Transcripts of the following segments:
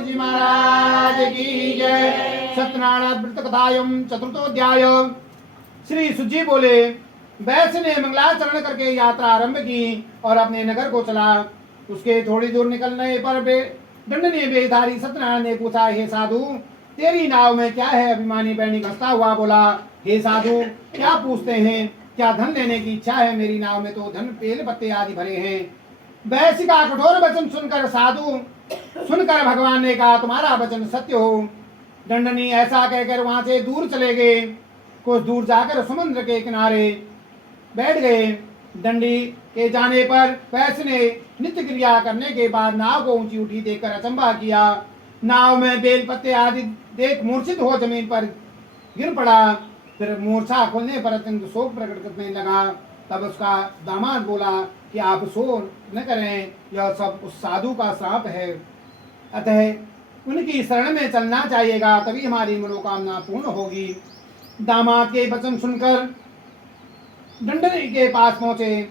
ठाकुर जी महाराज की जय। सत्यनारायण व्रत कथायम चतुर्थोध्याय। श्री सुजी बोले, वैश्य ने मंगलाचरण करके यात्रा आरंभ की और अपने नगर को चला। उसके थोड़ी दूर निकलने पर दंडनीय वेशधारी सत्यनारायण ने पूछा, हे साधु, तेरी नाव में क्या है? अभिमानी बैणी हंसता हुआ बोला, हे साधु, क्या पूछते हैं? क्या धन लेने की इच्छा है? मेरी नाव में तो धन, पेल पत्ते आदि भरे हैं। वैश्य का कठोर वचन सुनकर भगवान ने कहा, तुम्हारा वचन सत्य हो। दंडनी ऐसा कहकर वहां से दूर चले गए। कुछ दूर जाकर समुद्र के किनारे बैठ गए। दंडी के जाने पर वैश्य ने नित्य क्रिया करने के बाद नाव को ऊंची उठी देखकर अचंभा किया। नाव में बेल पत्ते आदि देख मूर्छित हो जमीन पर गिर पड़ा। फिर मूर्छा खोलने पर अत्यंत शोक प्रकट करने लगा। तब उसका दामाद बोला कि आप शोक न करें, यह सब उस साधु का श्राप है, अतः उनकी शरण में चलना चाहिएगा, तभी हमारी मनोकामना पूर्ण होगी। दामाद के वचन सुनकर दंडनी के पास पहुंचे।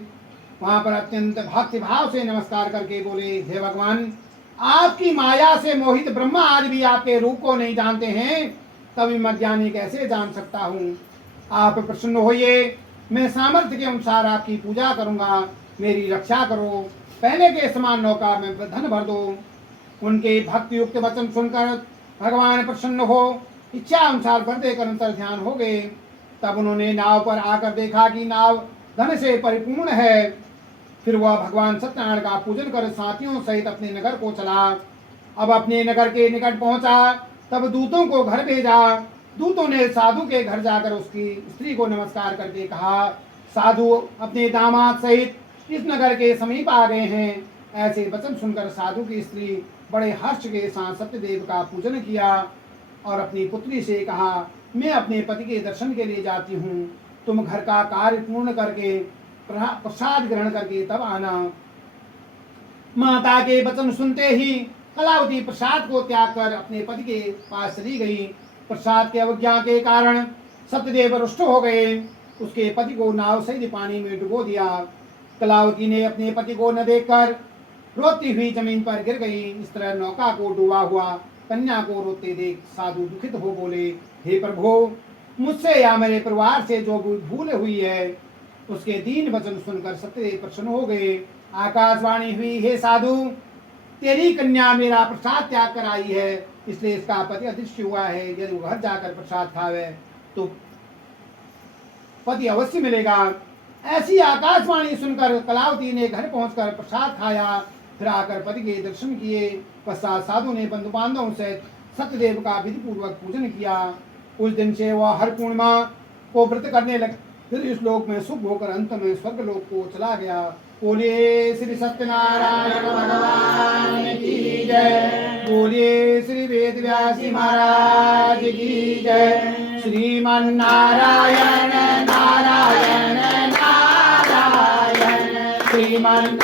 वहां पर अत्यंत भक्ति भाव से नमस्कार करके बोले, हे भगवान, आपकी माया से मोहित ब्रह्मा आदि भी आपके रूप को नहीं जानते हैं, तभी मैं ज्ञानी कैसे जान सकता हूँ। आप प्रसन्न होइए, मैं सामर्थ्य के अनुसार आपकी पूजा करूंगा, मेरी रक्षा करो। पहले के समान नौका में धन भर दो। उनके भक्ति युक्त वचन सुनकर भगवान प्रसन्न हो इच्छा अनुसार भर देकर अंतर ध्यान हो गए। तब उन्होंने नाव पर आकर देखा कि नाव धन से परिपूर्ण है। फिर वह भगवान सत्यनारायण का पूजन कर साथियों सहित अपने नगर को चला। अब अपने नगर के निकट पहुंचा, तब दूतों को घर भेजा। दूतों ने साधु के घर जाकर उसकी स्त्री को नमस्कार करके कहा, साधु अपने दामाद सहित इस नगर के समीप आ गए हैं। ऐसे वचन सुनकर साधु की स्त्री बड़े हर्ष के साथ सत्यदेव का पूजन किया और अपनी पुत्री से कहा, मैं अपने पति के दर्शन के लिए जाती हूँ, तुम घर का कार्य पूर्ण करके प्रसाद ग्रहण करके तब आना। माता के वचन सुनते ही कलावती प्रसाद को त्याग कर अपने पति के पास चली गई। प्रसाद की अवज्ञा के कारण सत्यदेव रुष्ट हो गए। उसके पति को नाव सहित पानी में डुबो दिया। कलावती ने अपने पति को न देखकर रोती हुई जमीन पर गिर गई। इस तरह नौका को डूबा हुआ कन्या को रोते देख साधु दुखित हो बोले, हे प्रभु, मुझसे या मेरे परिवार से जो भूल हुई है उसके दीन वचन सुनकर सत्यदेव प्रसन्न हो गए। आकाशवाणी हुई, हे साधु, तेरी कन्या मेरा प्रसाद त्याग कर आई है, इसलिए इसका पति अदृश्य हुआ है। यदि वो घर जाकर प्रसाद खावे तो पति अवश्य मिलेगा। ऐसी आकाशवाणी सुनकर कलावती ने घर पहुंचकर प्रसाद खाया, फिर आकर पति के दर्शन किए। पश्चात साधु ने बंधु बांधवों से सत्यदेव का विधि पूर्वक पूजन किया। उस दिन से वह हर पूर्णिमा को व्रत करने लगा। फिर इस लोक में सुख होकर अंत में स्वर्ग लोक को चला गया। बोलिए श्री सत्यनारायण भगवान की जय। बोलिए श्री वेद व्यास महाराज की जय। श्रीमन नारायण नारायण नारायण श्रीमन